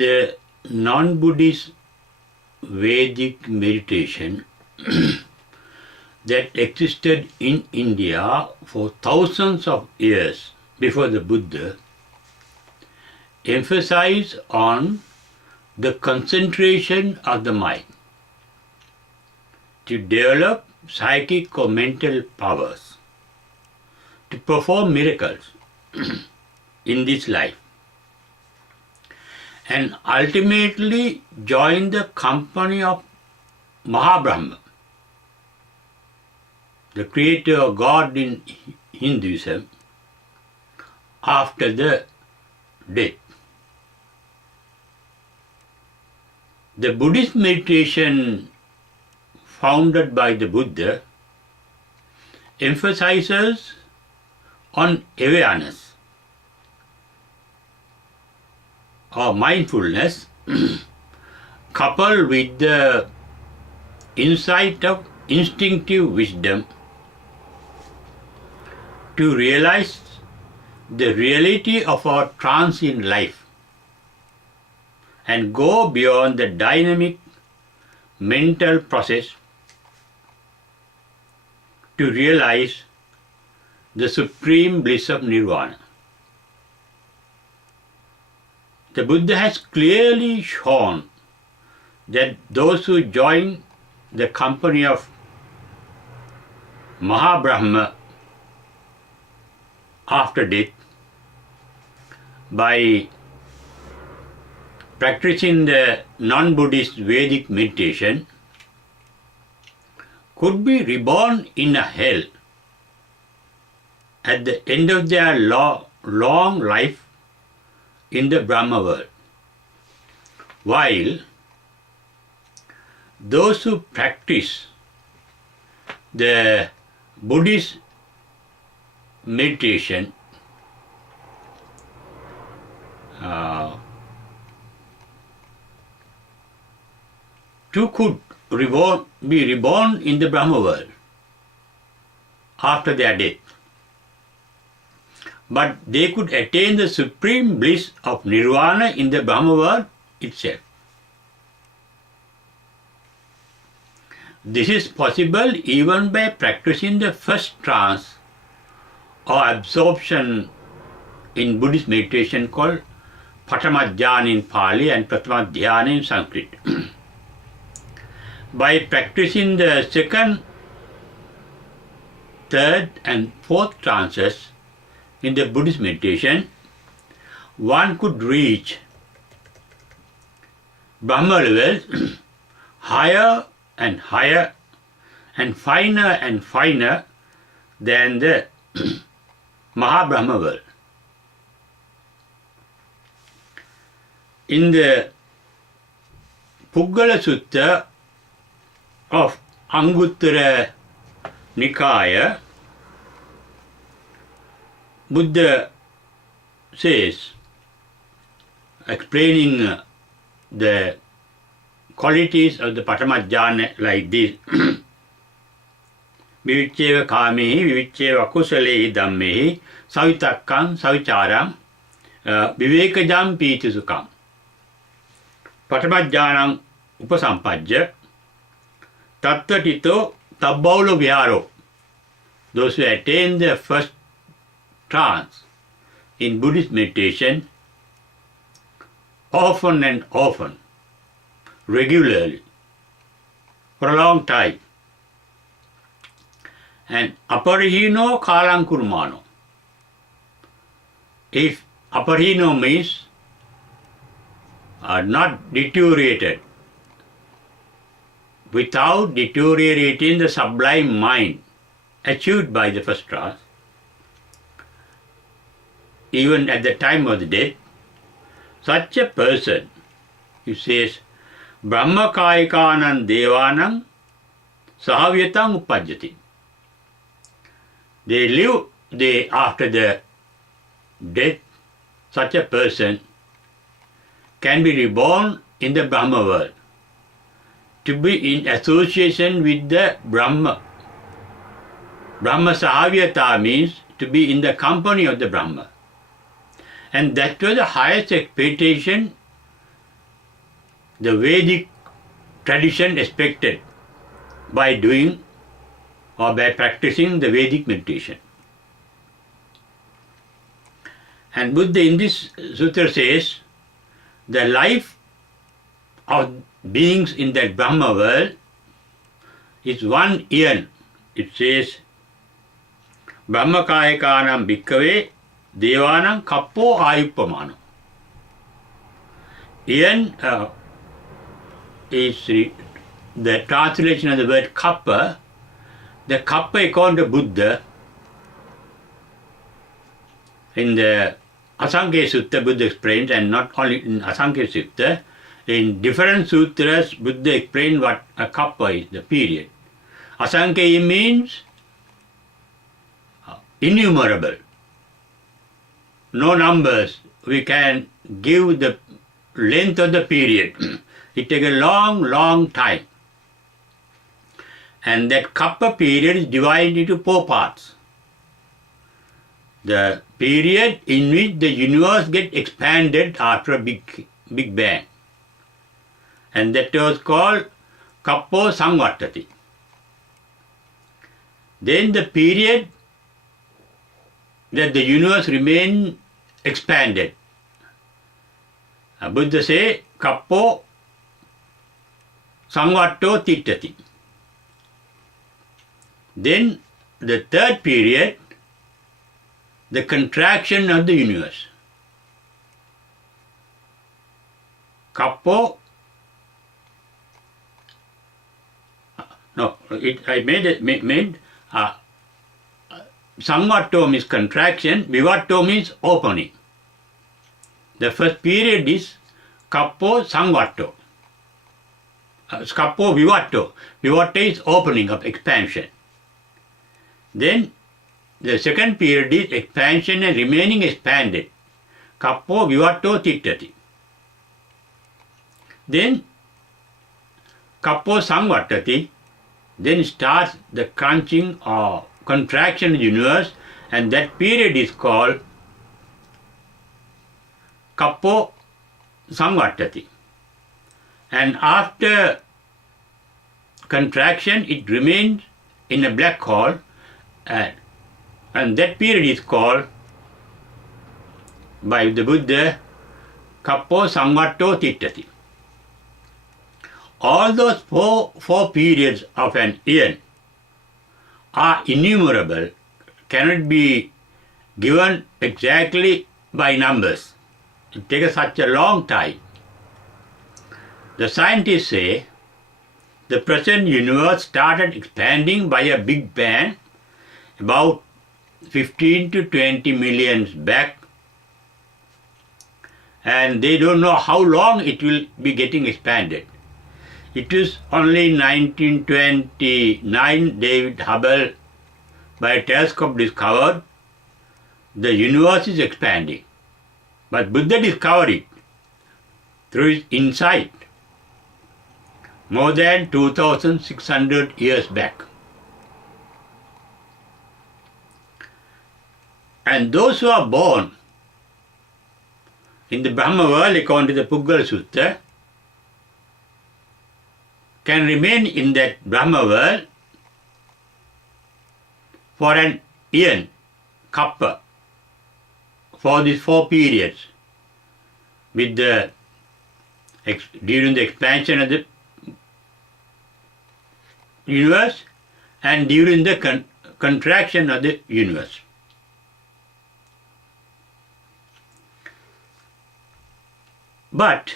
The non-Buddhist Vedic meditation that existed in India for thousands of years before the Buddha emphasized on the concentration of the mind to develop psychic or mental powers to perform miracles in this life and ultimately join the company of Maha Brahma, the creator of God in Hinduism, after the death. The Buddhist meditation founded by the Buddha emphasizes on awareness or mindfulness coupled with the insight of instinctive wisdom to realize the reality of our transient life and go beyond the dynamic mental process to realize the supreme bliss of Nirvana. The Buddha has clearly shown that those who join the company of Maha Brahma after death by practicing the non-Buddhist Vedic meditation could be reborn in a hell at the end of their long life in the Brahma World, while those who practice the Buddhist meditation too could be reborn in the Brahma World after their death. But they could attain the supreme bliss of Nirvana in the Brahma World itself. This is possible even by practicing the first trance or absorption in Buddhist meditation called Prathama Dhyana in Pali and Prathama Dhyana in Sanskrit. By practicing the second, third and fourth trances in the Buddhist meditation, one could reach Brahma levels higher and higher and finer than the Maha Brahma world. In the Puggala Sutta of Anguttara Nikaya, Buddha says, explaining the qualities of the Prathama Jhana like this: Vivicceva kamehi, vivicceva kusalehi dhammehi, savitakkam, savicharam, vivekajam pīti sukam. Prathama Jhanam upasampajya, tattatito tabbaulo viharo. Those who attain the first trance in Buddhist meditation often and often, regularly, for a long time. And aparihino kalang kurmano. If aparihino means not deteriorated, without deteriorating the sublime mind achieved by the first trance, even at the time of the death, such a person, he says, Brahma Kayikanam Devanam Sahavyatam Upajjati. They live, after the death, such a person can be reborn in the Brahma world, to be in association with the Brahma. Brahma Sahavyata means to be in the company of the Brahma. And that was the highest expectation the Vedic tradition expected by doing or by practicing the Vedic meditation. And Buddha in this sutra says, the life of beings in that Brahma world is one eon. It says, Brahmakayakanam bhikkhave devanam kappo ayuppamano. Eon is the translation of the word kappa. The kappa according to Buddha, in the Asankhya Sutta, Buddha explains, and not only in Asankhya Sutta, in different sutras, Buddha explained what a kappa is, the period. Asankhya means innumerable. No numbers. We can give the length of the period. It takes a long, long time. And that kappa period is divided into 4 parts. The period in which the universe gets expanded after a big bang. And that was called kappo samvartati. Then the period that the universe remains expanded. Buddha say kappo samvarto tittati. Then the third period, the contraction of the universe. Kappo, Samvatto means contraction, Vivatto means opening. The first period is Kappo Samvatto. Kappo Vivatto. Vivatto is opening of expansion. Then the second period is expansion and remaining expanded. Kappo Vivatto Tittati. Then Kappo Samvartati. Then starts the crunching or contraction of the universe, and that period is called Kappo Samvartati. And after contraction, it remains in a black hole, and that period is called by the Buddha Kappo Samvatto Tittati. All those four periods of an eon are innumerable, cannot be given exactly by numbers. It takes such a long time. The scientists say the present universe started expanding by a big bang about 15 to 20 million back, and they don't know how long it will be getting expanded. It is only 1929 David Hubble by a telescope discovered the universe is expanding. But Buddha discovered it through his insight more than 2,600 years back. And those who are born in the Brahma world, according to the Puggala Sutta, can remain in that Brahma world for an eon, kappa, for these 4 periods, with during the expansion of the universe and during the contraction of the universe. But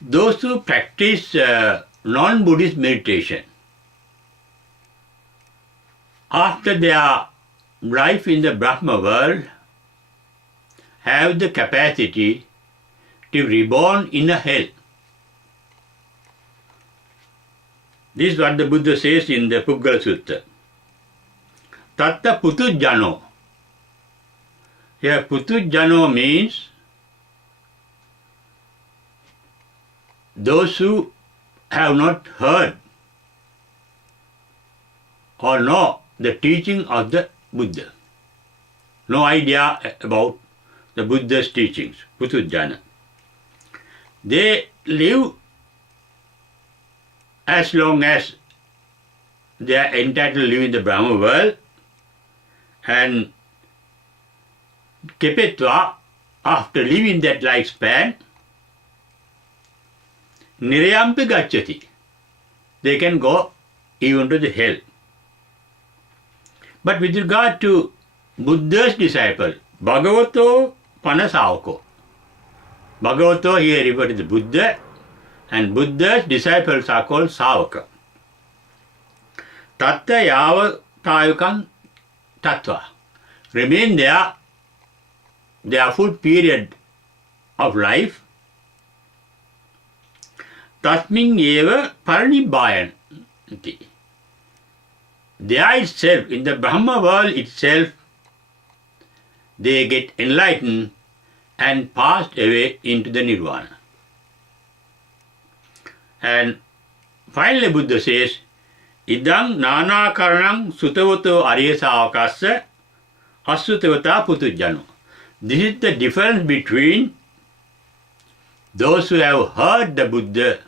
those who practice non-Buddhist meditation, after their life in the Brahma world, have the capacity to reborn in a hell. This is what the Buddha says in the Puggala Sutta. Tatta putujjano. Here putujjano means those who have not heard or know the teaching of the Buddha. No idea about the Buddha's teachings, putujjana. they live as long as they are entitled to live in the Brahma world, and Kepetva, after living that lifespan, Nirayampi Gacchati, they can go even to the hell. But with regard to Buddha's disciple, Bhagavato Panasavako, Bhagavato here refers to the Buddha, and Buddha's disciples are called Savaka. Tattva Yava Tayukam Tattva. Remain there their full period of life. Tasmin eva paranibhayanti. There itself, in the Brahma world itself, they get enlightened and passed away into the Nirvana. And finally Buddha says, Idang nana karanang sutavato arya savakasya asutavata putujjano. This is the difference between those who have heard the Buddha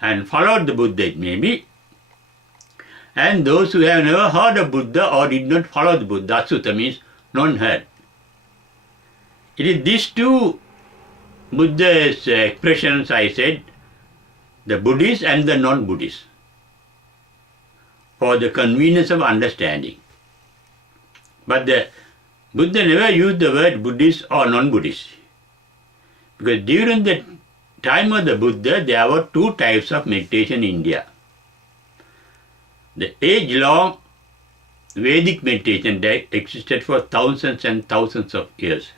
and followed the Buddha, it may be, and those who have never heard of Buddha or did not follow the Buddha. Asuta means non-heard. It is these two Buddha's expressions I said, the Buddhist and the non-Buddhist, for the convenience of understanding. But the Buddha never used the word Buddhist or non-Buddhist, because during the time of the Buddha there were two types of meditation in India. The age-long Vedic meditation that existed for thousands and thousands of years,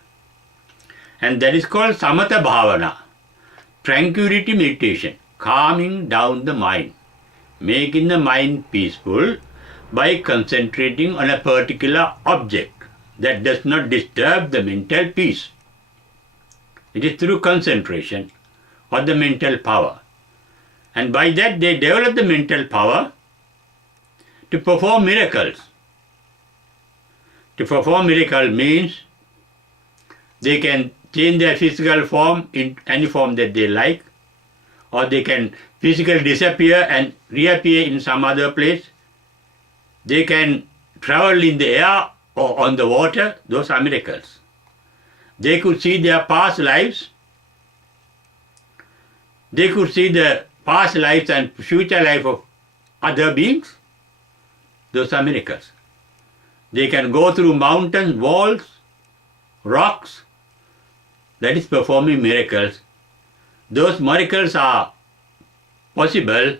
and that is called Samatha Bhavana, tranquility meditation, calming down the mind, making the mind peaceful by concentrating on a particular object that does not disturb the mental peace. It is through concentration or the mental power, and by that they develop the mental power to perform miracles. To perform miracle means they can change their physical form in any form that they like, or they can physically disappear and reappear in some other place. They can travel in the air or on the water. Those are miracles. They could see their past lives. They could see the past lives and future life of other beings. Those are miracles. They can go through mountains, walls, rocks. That is performing miracles. Those miracles are possible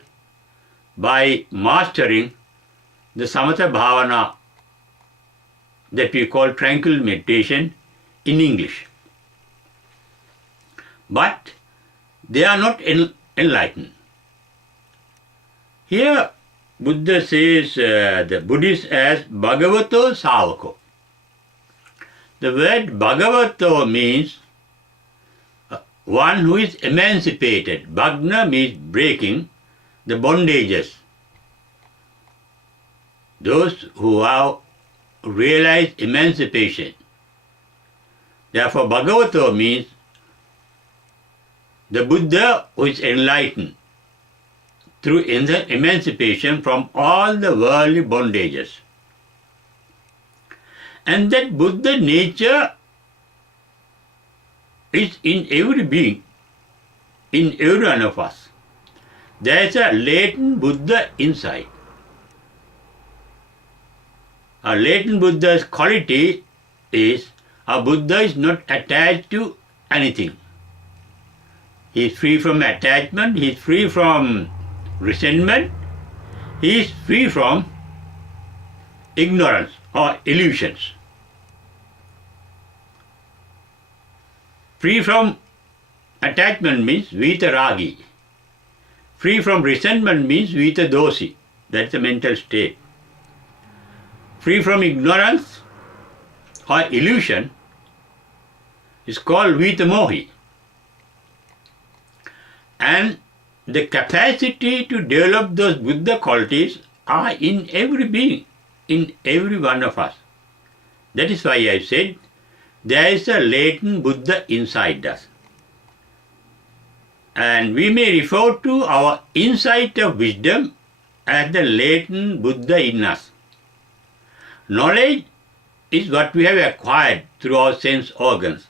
by mastering the Samatha Bhavana that we call tranquil meditation in English. But they are not enlightened. Here Buddha says the Buddhist as Bhagavato Savako. The word Bhagavato means one who is emancipated. Bhagna means breaking the bondages. Those who have realized emancipation. Therefore Bhagavato means the Buddha who is enlightened through emancipation from all the worldly bondages. And that Buddha nature is in every being, in every one of us. There is a latent Buddha inside. A latent Buddha's quality is a Buddha is not attached to anything. He is free from attachment, he is free from resentment, he is free from ignorance or illusions. Free from attachment means vitaragi. Free from resentment means vitadosi. That's a mental state. Free from ignorance or illusion is called vitamohi. And the capacity to develop those Buddha qualities are in every being, in every one of us. That is why I said there is a latent Buddha inside us. And we may refer to our insight of wisdom as the latent Buddha in us. Knowledge is what we have acquired through our sense organs,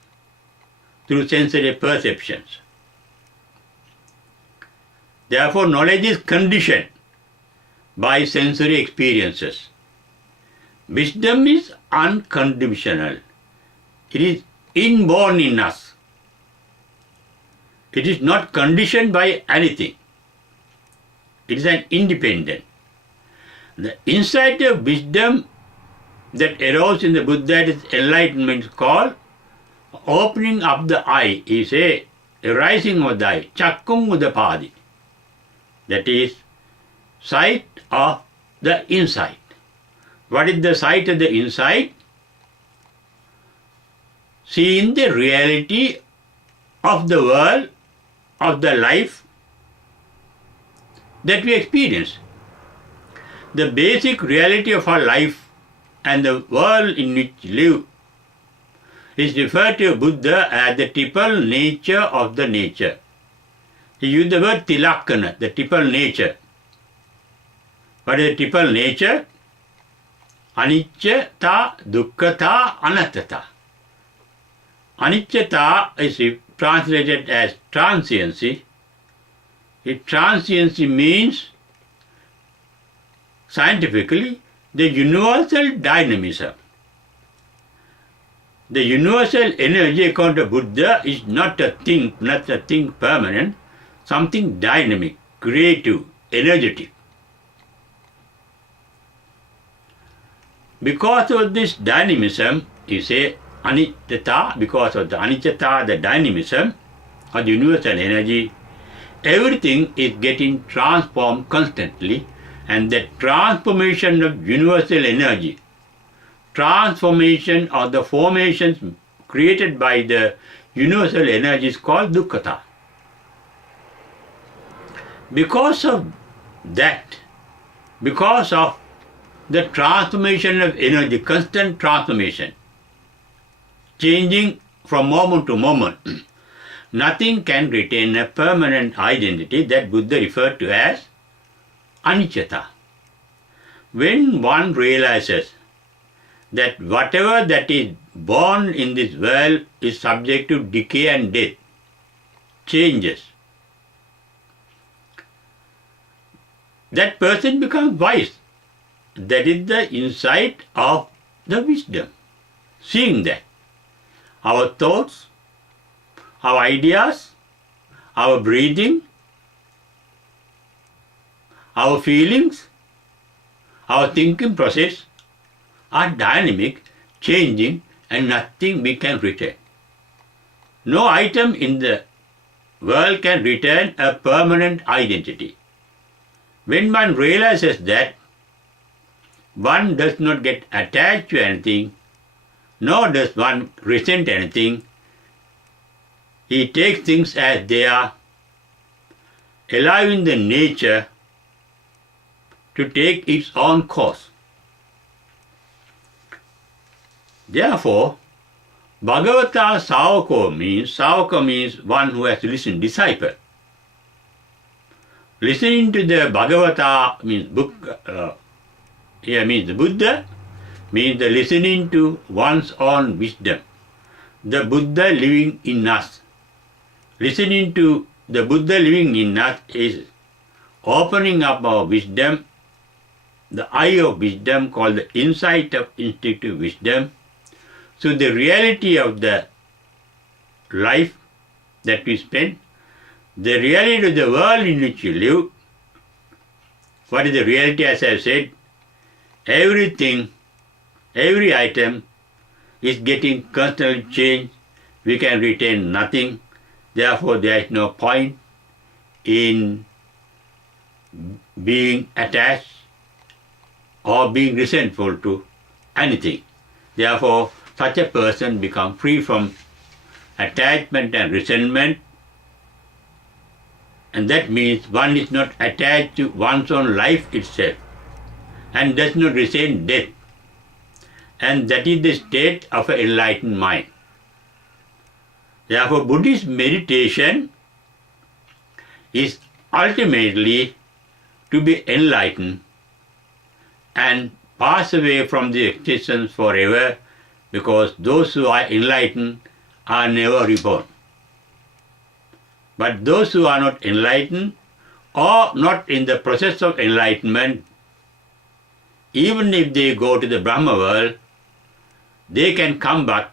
through sensory perceptions. Therefore, knowledge is conditioned by sensory experiences. Wisdom is unconditional. It is inborn in us. It is not conditioned by anything. It is an independent. The insight of wisdom that arose in the Buddha's enlightenment is called opening up the eye, is a rising of the eye, chakkum udapadi. That is sight of the insight. What is the sight of the insight? Seeing the reality of the world, of the life that we experience. The basic reality of our life and the world in which we live is referred to Buddha as the triple nature of the nature. He used the word tilakkana, the triple nature. What is the triple nature? Anicchata, dukkhata, anattata. Anicchata is translated as transiency. Transiency means, scientifically, the universal dynamism. The universal energy, according to Buddha, is not a thing permanent, something dynamic, creative, energetic. Because of this dynamism, you say anityata, because of the anityata, the dynamism of the universal energy, everything is getting transformed constantly, and the transformation of universal energy, transformation of the formations created by the universal energy is called dukkhata. Because of that, because of the transformation of energy, constant transformation, changing from moment to moment, nothing can retain a permanent identity that Buddha referred to as anicchata. When one realizes that whatever that is born in this world is subject to decay and death, changes, that person becomes wise. That is the insight of the wisdom. Seeing that our thoughts, our ideas, our breathing, our feelings, our thinking process are dynamic, changing, and nothing we can retain. No item in the world can retain a permanent identity. When one realizes that, one does not get attached to anything, nor does one resent anything. He takes things as they are, allowing the nature to take its own course. Therefore, Bhagavata Savaka means one who has to listen, disciple. Listening to the Bhagavata means book, here means the Buddha, means the listening to one's own wisdom. The Buddha living in us. Listening to the Buddha living in us is opening up our wisdom, the eye of wisdom called the insight of instinctive wisdom. So the reality of the life that we spend, the reality of the world in which you live, what is the reality as I have said? Everything, every item is getting constantly changed. We can retain nothing. Therefore, there is no point in being attached or being resentful to anything. Therefore, such a person becomes free from attachment and resentment, and that means one is not attached to one's own life itself and does not resent death. And that is the state of an enlightened mind. Therefore, Buddhist meditation is ultimately to be enlightened and pass away from the existence forever, because those who are enlightened are never reborn. But those who are not enlightened or not in the process of enlightenment, even if they go to the Brahma world, they can come back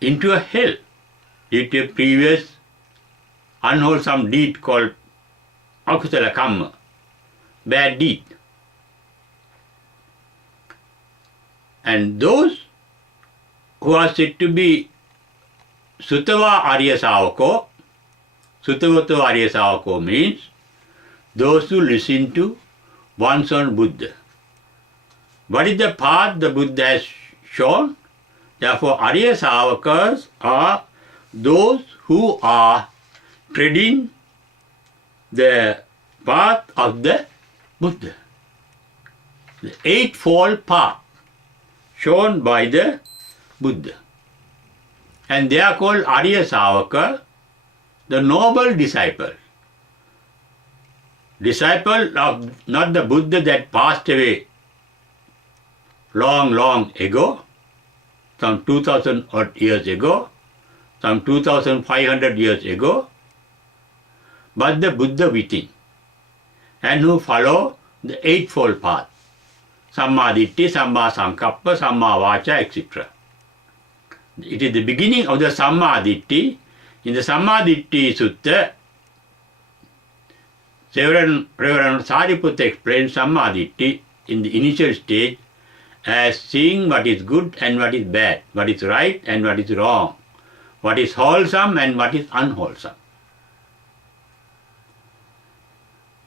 into a hell due to a previous unwholesome deed called akusala kamma, bad deed. And those who are said to be Sutava Arya Savako, Sutavato Arya Savako means those who listen to one's own Buddha. What is the path the Buddha has shown? Therefore, Arya Savakas are those who are treading the path of the Buddha, the eightfold path shown by the Buddha. And they are called Arya Savaka, the noble disciple. Disciple of not the Buddha that passed away long ago, some 2000 odd years ago, some 2500 years ago, but the Buddha within, and who follow the eightfold path. Samma Ditti, Samma Sankappa, Samma Vacha, etc. It is the beginning of the Samma Ditti. In the Samma Ditti Sutta, Reverend Sariputta explains Samma Ditti in the initial stage as seeing what is good and what is bad, what is right and what is wrong, what is wholesome and what is unwholesome.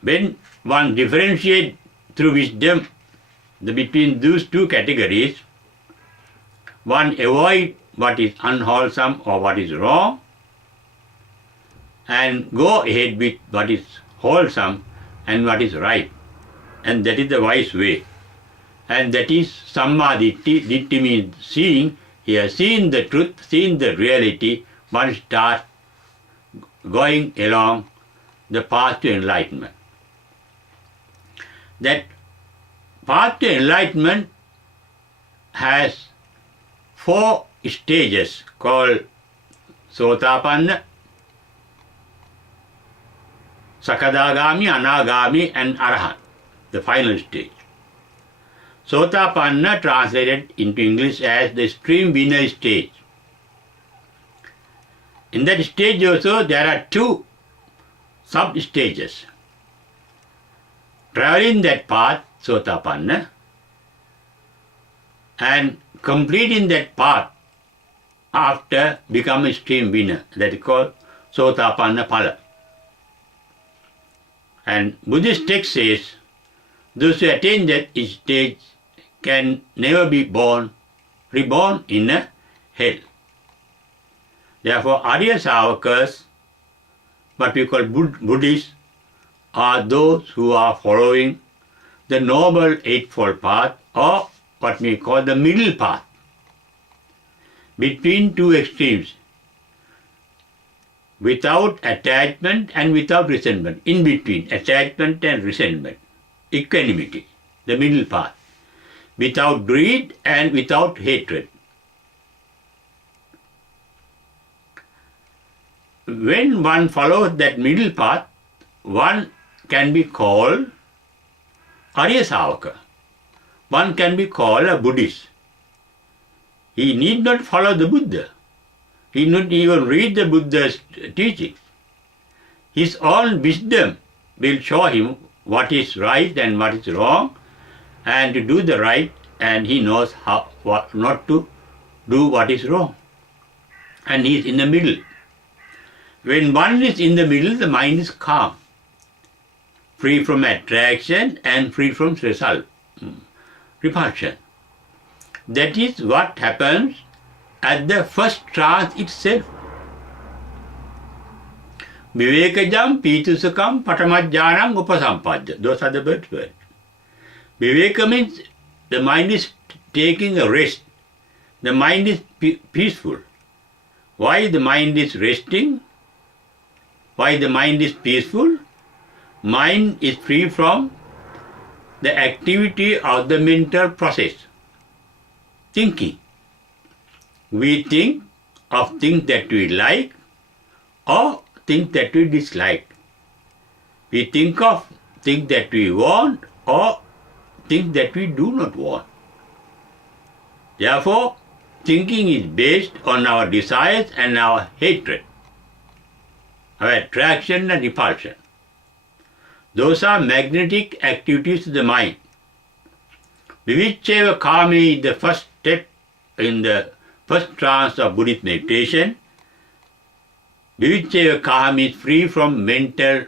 When one differentiates through wisdom between those two categories, one avoids what is unwholesome or what is wrong and go ahead with what is wholesome and what is right. And that is the wise way. And that is Samma Ditti. Ditti means seeing. He has seen the truth, seen the reality. One starts going along the path to enlightenment. That path to enlightenment has 4 stages called Sotapanna, Sakadagami, Anagami and Arahant, the final stage. Sotapanna translated into English as the stream winner stage. In that stage also there are 2 sub-stages. Traveling that path, Sotapanna, and completing that path after becoming stream winner, that is called Sotapanna Phala. And Buddhist text says, those who attain that stage can never be reborn in a hell. Therefore, Arya Savakas, what we call Buddhists, are those who are following the noble eightfold path, or what we call the middle path, between 2 extremes, without attachment and without resentment, in between attachment and resentment, equanimity, the middle path, without greed and without hatred. When one follows that middle path, one can be called Arya Savaka. One can be called a Buddhist. He need not follow the Buddha. He need not even read the Buddha's teachings. His own wisdom will show him what is right and what is wrong, and to do the right, and he knows what not to do what is wrong. And he is in the middle. When one is in the middle, the mind is calm, free from attraction and free from repulsion. That is what happens at the first trance itself. Vivekajam, Pitusakam, Patamajjanam, Upasampadya. Those are the birth words. Viveka means the mind is taking a rest. The mind is peaceful. Why the mind is resting? Why the mind is peaceful? Mind is free from the activity of the mental process. Thinking. We think of things that we like or things that we dislike. We think of things that we want or things that we do not want. Therefore, thinking is based on our desires and our hatred, our attraction and repulsion. Those are magnetic activities of the mind. Abeywickrama is the first step in the first trance of Buddhist meditation. Abeywickrama is free from mental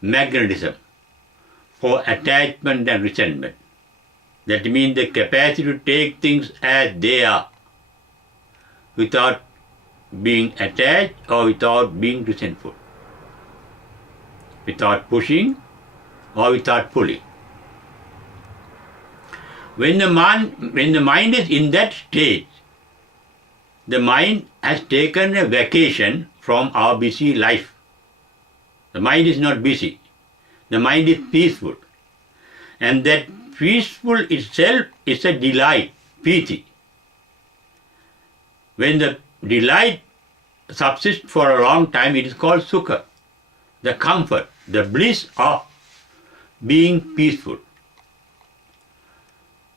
magnetism for attachment and resentment. That means the capacity to take things as they are without being attached or without being resentful, without pushing or without pulling. When the mind is in that state, the mind has taken a vacation from our busy life. The mind is not busy. The mind is peaceful. And that peaceful itself is a delight, piti. When the delight subsists for a long time, it is called sukha, the comfort, the bliss of being peaceful.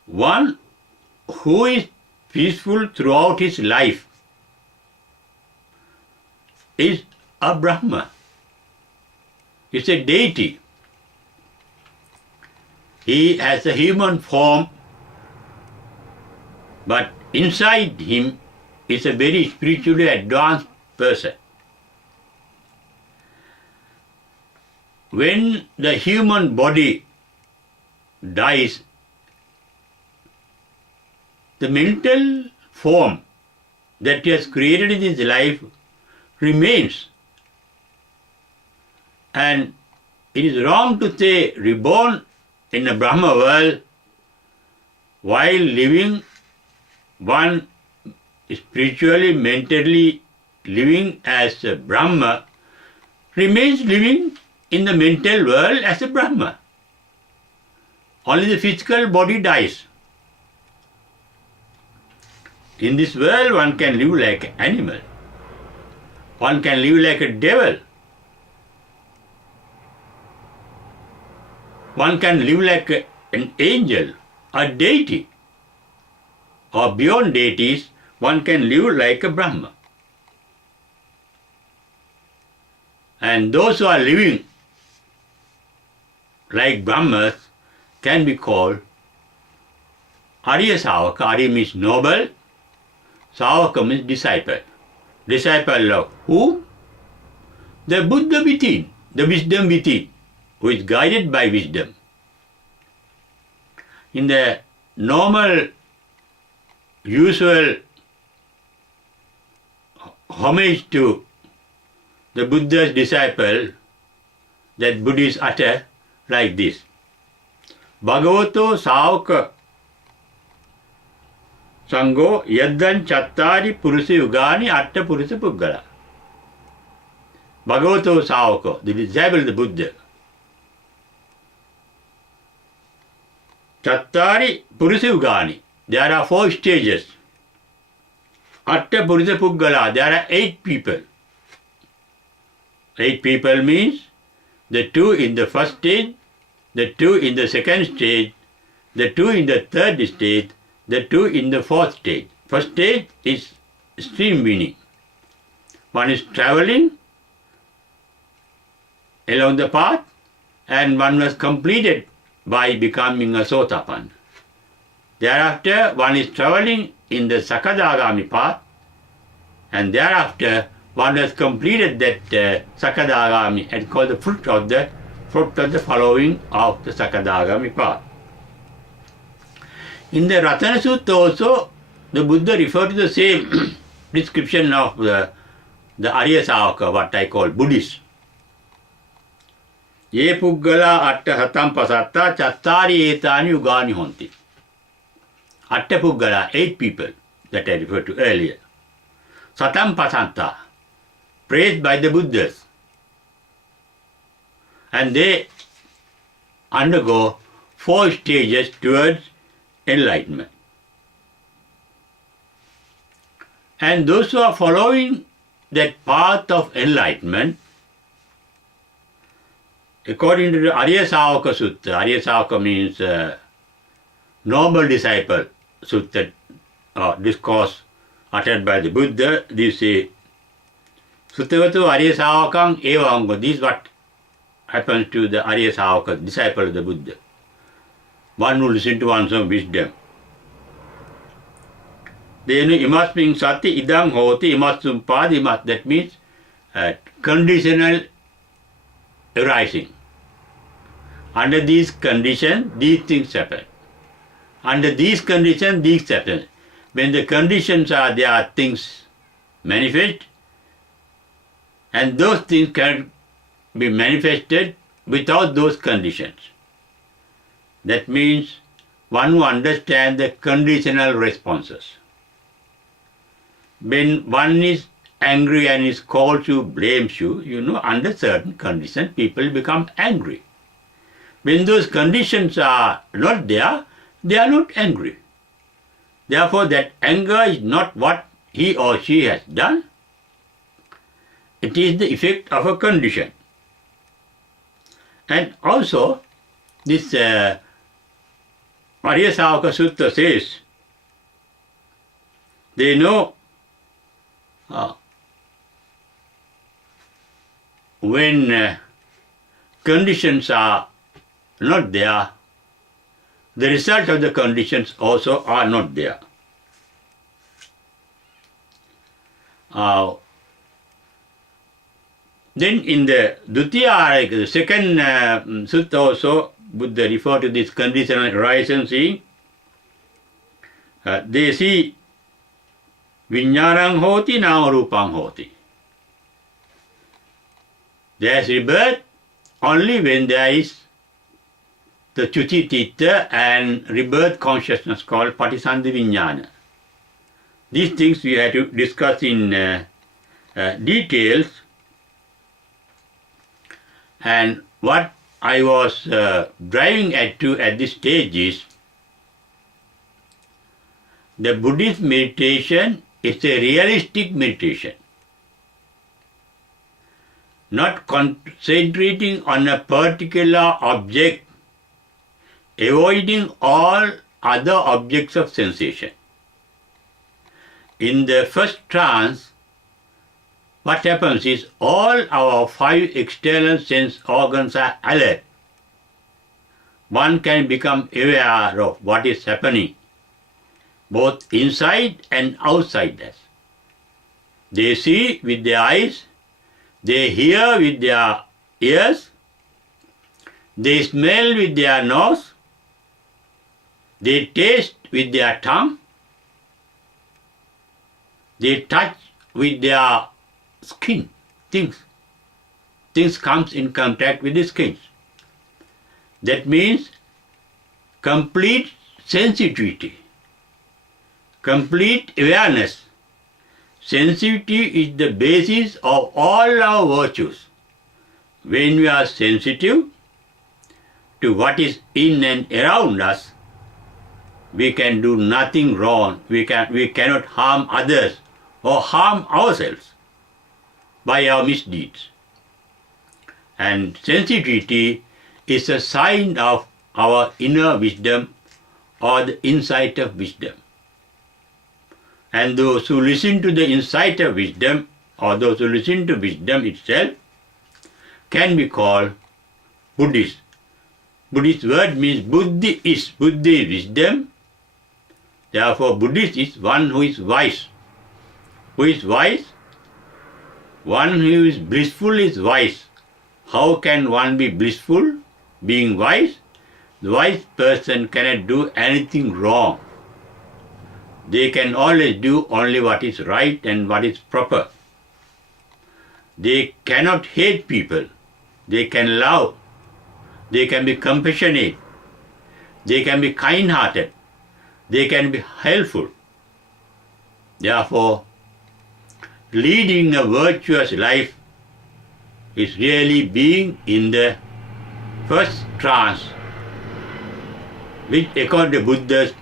One who is peaceful throughout his life is a Brahma. It's a deity. He has a human form, but inside him is a very spiritually advanced person. When the human body dies, the mental form that he has created in his life remains. And it is wrong to say reborn in the Brahma world while living one spiritually, mentally living as a Brahma remains living in the mental world as a Brahma. Only the physical body dies. In this world, one can live like an animal. One can live like a devil. One can live like an angel, a deity. Or beyond deities, one can live like a Brahma. And those who are living like Brahmas can be called Arya Savaka. Arya means noble. Savaka means disciple. Disciple of whom? The Buddha within, the wisdom within, who is guided by wisdom. In the normal, usual homage to the Buddha's disciple, that Buddhists utter like this. Bhagavato Savaka Sangho Yaddan Chattari Purusa Yugani Atta Purusa Puggala. Bhagavato Savaka, the disciple of the Buddha. Chattari Purusa Yugani, there are 4 stages. Atta Purusa Puggala, there are 8 people. 8 people means the 2 in the first stage, the 2 in the second stage, the 2 in the third stage, the 2 in the fourth stage. First stage is stream winning. One is traveling along the path and one was completed by becoming a Sotapan. Thereafter, one is traveling in the Sakadagami path and thereafter one has completed that Sakadagami and called the fruit of the following of the Sakadagami path. In the Ratana Sutta also, the Buddha referred to the same description of the Arya Savaka, what I call Buddhist. Ye Puggala Atta Hatam Pasatta Chattari Etani Yugani Honti. Atta Puggala, 8 people that I referred to earlier. Satam Pasanta, praised by the Buddhas. And they undergo 4 stages towards enlightenment. And those who are following that path of enlightenment, according to the Arya Savaka Sutta, Arya Savaka means noble disciple Sutta, discourse uttered by the Buddha. This is Suttavato Arya Savakam Evango. This is what happens to the Arya Savaka, disciple of the Buddha. One who listens to one's own wisdom. Then imasming sati idang hoti imasum padimat. That means conditional arising. Under these conditions, these things happen. Under these conditions, these happen. When the conditions are there, things manifest, and those things can be manifested without those conditions. That means one who understands the conditional responses. When one is angry and is called to blames you, under certain conditions, people become angry. When those conditions are not there, they are not angry. Therefore, that anger is not what he or she has done. It is the effect of a condition. And also, this Arya Savaka Sutta says, they know when conditions are not there, the result of the conditions also are not there. Then in the Dutiya, the second sutta also, Buddha refer to this conditional horizon seeing. They see Viññānaṁ hoti, nama rūpaṁ hoti. There is rebirth only when there is the Chuchitita and rebirth consciousness called Patisandhi Viññāna. These things we have to discuss in details. And what I was driving at this stage is the Buddhist meditation is a realistic meditation, not concentrating on a particular object, avoiding all other objects of sensation. In the first trance, what happens is all our 5 external sense organs are alert. One can become aware of what is happening, both inside and outside us. They see with their eyes, they hear with their ears, they smell with their nose, they taste with their tongue, they touch with their skin. Things comes in contact with the skin. That means complete sensitivity, complete awareness. Sensitivity is the basis of all our virtues. When we are sensitive to what is in and around us, we can do nothing wrong. We cannot harm others or harm ourselves by our misdeeds. And sensitivity is a sign of our inner wisdom or the insight of wisdom. And those who listen to the insight of wisdom or those who listen to wisdom itself can be called Buddhist. Buddhist word means Buddhi is wisdom. Therefore, Buddhist is one who is wise. Who is wise? One who is blissful is wise. How can one be blissful, being wise? The wise person cannot do anything wrong. They can always do only what is right and what is proper. They cannot hate people. They can love. They can be compassionate. They can be kind-hearted. They can be helpful. Therefore, leading a virtuous life is really being in the first trance, which according to Buddha's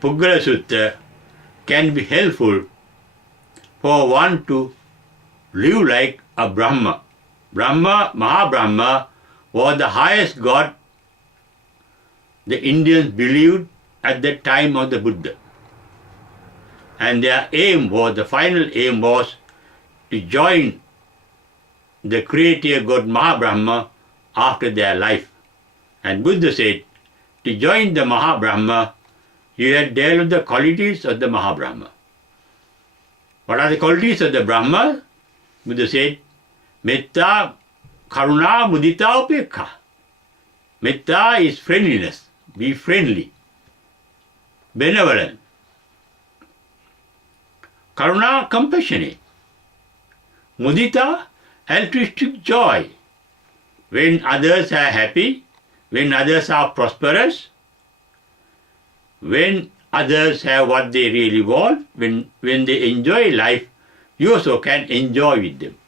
Puggala Sutta can be helpful for one to live like a Brahma. Maha Brahma was the highest God the Indians believed at the time of the Buddha. And their the final aim was to join the creator God Maha Brahma after their life. And Buddha said, to join the Maha Brahma, you had developed the qualities of the Maha Brahma. What are the qualities of the Brahma? Buddha said, Metta, Karuna, Mudita, Upekha. Metta is friendliness. Be friendly, benevolent. Karuna, compassionate. Mudita, altruistic joy. When others are happy, when others are prosperous, when others have what they really want, when they enjoy life, you also can enjoy with them.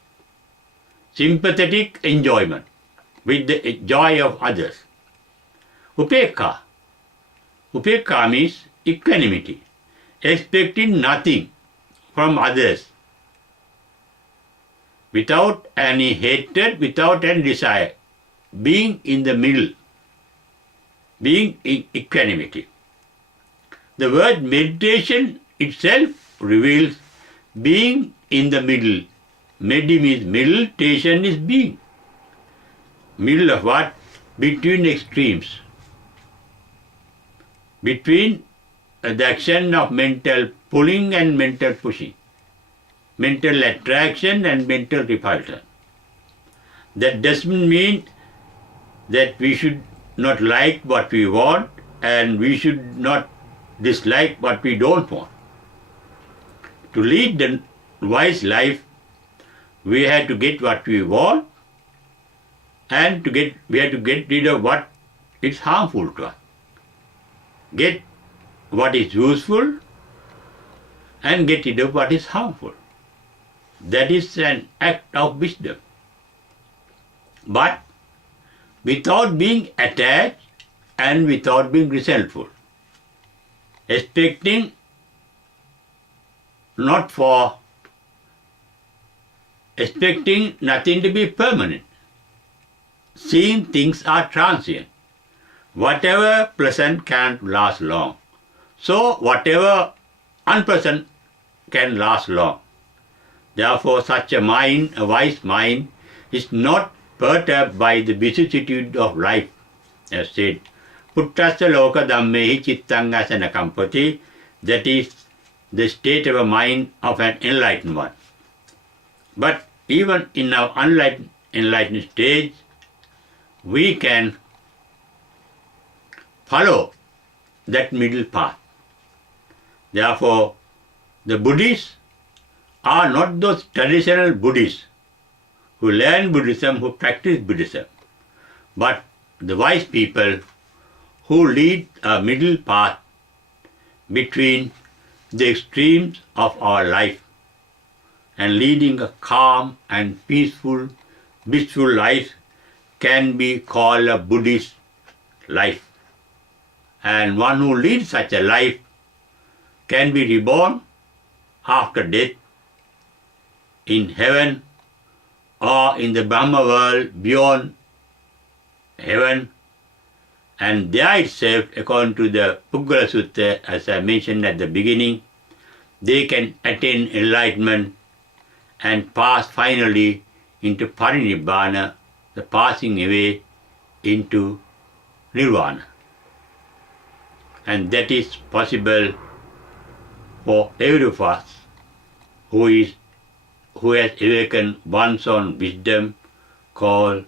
Sympathetic enjoyment with the joy of others. Upekha. Upekha means equanimity, expecting nothing from others, without any hatred, without any desire, being in the middle, being in equanimity. The word meditation itself reveals being in the middle. Medi means middle, tation is being. Middle of what? Between extremes. Between the action of mental pulling and mental pushing. Mental attraction and mental repulsion. That doesn't mean that we should not like what we want and we should not dislike what we don't want. To lead the wise life, we have to get what we want and we have to get rid of what is harmful to us. Get what is useful and get rid of what is harmful. That is an act of wisdom. But without being attached and without being resentful. Expecting expecting nothing to be permanent. Seeing things are transient. Whatever pleasant can't last long. So whatever unpleasant can last long. Therefore such a mind, a wise mind, is not perturbed by the vicissitude of life. As said, Puttasa loka dhammehi chittang asana kampati, that is the state of a mind of an enlightened one. But even in our enlightened stage, we can follow that middle path. Therefore, the Buddhists are not those traditional Buddhists who learn Buddhism, who practice Buddhism, but the wise people who lead a middle path between the extremes of our life and leading a calm and peaceful, blissful life can be called a Buddhist life. And one who leads such a life can be reborn after death in heaven or in the Brahma world beyond heaven, and there itself, according to the Puggala Sutta, as I mentioned at the beginning, they can attain enlightenment and pass finally into Parinibbana, the passing away into Nirvana. And that is possible for every of us who has awakened one's own wisdom, called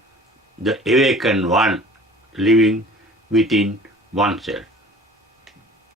the awakened one living within oneself.